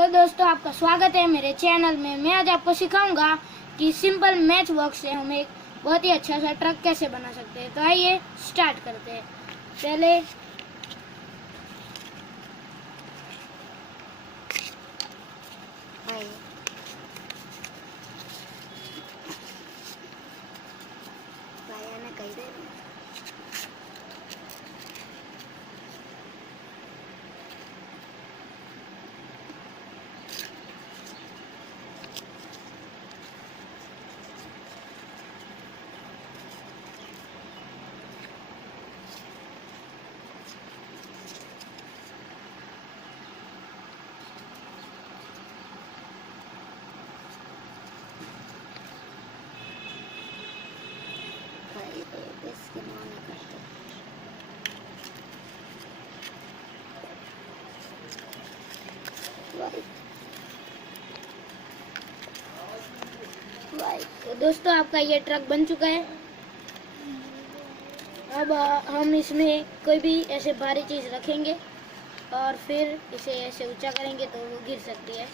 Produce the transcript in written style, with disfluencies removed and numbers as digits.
हेलो दोस्तों, आपका स्वागत है मेरे चैनल में। मैं आज आपको सिखाऊंगा कि सिंपल मैच बॉक्स से हम एक बहुत ही अच्छा सा ट्रक कैसे बना सकते हैं। तो आइए स्टार्ट करते हैं। पहले तो दोस्तों, आपका ये ट्रक बन चुका है। अब हम इसमें कोई भी ऐसे भारी चीज़ रखेंगे और फिर इसे ऐसे ऊंचा करेंगे तो वो गिर सकती है।